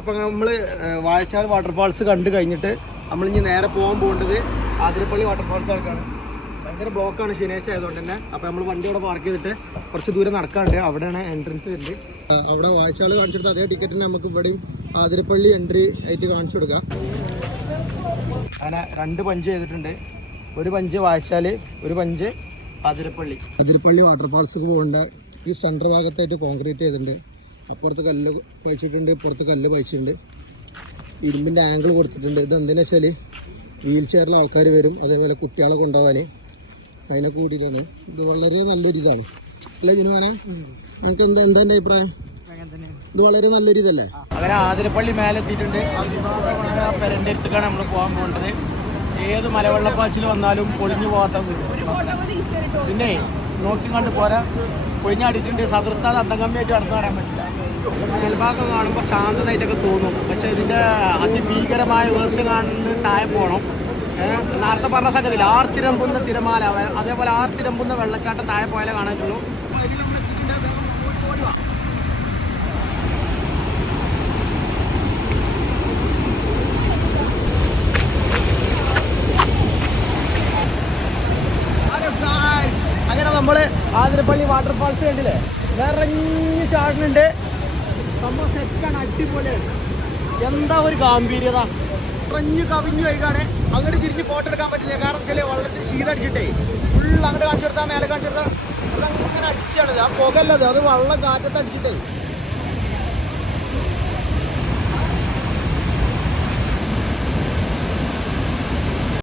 അപ്പം നമ്മൾ വാഴച്ചാൽ വാട്ടർഫാൾസ് കണ്ടു കഴിഞ്ഞിട്ട് നമ്മളിനി നേരെ പോകേണ്ടത് ആതിരപ്പള്ളി വാട്ടർഫാൾസിലേക്കാണ്. ഭയങ്കര ബ്ലോക്കാണ് ശനിയാഴ്ച ആയതുകൊണ്ട് തന്നെ. അപ്പോൾ നമ്മൾ വണ്ടി അവിടെ പാർക്ക് ചെയ്തിട്ട് കുറച്ച് ദൂരം നടക്കാനുണ്ട്. അവിടെയാണ് എൻട്രൻസ് വരുന്നത്. അവിടെ വാഴച്ചാൽ കാണിച്ചെടുത്ത് അതേ ടിക്കറ്റിന് നമുക്ക് ഇവിടെയും ആതിരപ്പള്ളി എൻട്രി ആയിട്ട് കാണിച്ചു കൊടുക്കാം. അങ്ങനെ 2 പഞ്ച് ചെയ്തിട്ടുണ്ട്. ഒരു പഞ്ച് വാഴച്ചാൽ, ഒരു പഞ്ച് ആതിരപ്പള്ളി. ആതിരപ്പള്ളി വാട്ടർഫാൾസിക്ക് പോകേണ്ട ഈ സെൻറ്റർ ഭാഗത്തായിട്ട് കോൺക്രീറ്റ് ചെയ്തിട്ടുണ്ട്. അപ്പുറത്ത് കല്ല് പഴിച്ചിട്ടുണ്ട്, ഇപ്പുറത്ത് കല്ല് പഴിച്ചിട്ടുണ്ട്. ഇരുമ്പിൻ്റെ ആംഗിൾ കൊടുത്തിട്ടുണ്ട്. ഇത് എന്തിനാ വെച്ചാൽ വീൽ ചെയറിൽ ആൾക്കാർ വരും, അതേപോലെ കുട്ടികളെ കൊണ്ടുപോകാൻ, അതിനെ കൂട്ടിയിട്ടാണ്. ഇത് വളരെ നല്ലൊരു ഇതാണ് അല്ലേ ജിനുവാന? നമുക്ക് എന്താ എൻ്റെ അഭിപ്രായം? ഇത് വളരെ നല്ലൊരു ഇതല്ലേ? അങ്ങനെ ആതിരപ്പള്ളി മേലെ എത്തിയിട്ടുണ്ട്. പെരൻ്റെ അടുത്തേക്കാണ് നമ്മൾ പോകാൻ പോകേണ്ടത്. ഏത് മലവെള്ളപ്പാച്ചിൽ വന്നാലും പൊളിഞ്ഞു പോകാത്ത പിന്നെ നോക്കി കണ്ട് പോരാ. പൊളിഞ്ഞാടിയിട്ടുണ്ട്. സദൃസ്ഥാനം അന്തംഗമ്മിയായിട്ട് നടന്നു പറയാൻ പറ്റില്ല. മേൽഭാഗം കാണുമ്പോൾ ശാന്തതായിട്ടൊക്കെ തോന്നും. പക്ഷേ ഇതിൻ്റെ അതിഭീകരമായ വേർഷൻ കാണുന്നത് താഴെ പോകണം. നേരത്തെ പറഞ്ഞ സംഗതിയിൽ ആർത്തിരമ്പുന്ന തിരമാല, അതേപോലെ ആർത്തിരമ്പുന്ന വെള്ളച്ചാട്ടം താഴെ പോയാലേ കാണാനുള്ളൂ. അങ്ങനെ നമ്മൾ ആതിരപ്പള്ളി വാട്ടർഫാൾസ് കണ്ടില്ലേ? നിറഞ്ഞ് ചാടുന്നുണ്ട്. സംഭവം സെറ്റാണ്, അടിപൊളിയാണ്. എന്താ ഒരു ഗാംഭീര്യത! നിറഞ്ഞു കവിഞ്ഞു വൈകാണ്. അങ്ങോട്ട് തിരിഞ്ഞ് ഫോട്ടോ എടുക്കാൻ പറ്റില്ല, കാരണം ചില വെള്ളത്തിൽ ശീതടിച്ചിട്ടേ ഫുൾ അങ്ങോട്ട് കാണിച്ചു കൊടുത്താൽ മേലെ കാണിച്ചു കൊടുത്താൽ അതങ്ങനെ അടിച്ചാണ്. ആ പുകല്ലത്, അത് വെള്ളം കാറ്റത്ത് അടിച്ചിട്ടേ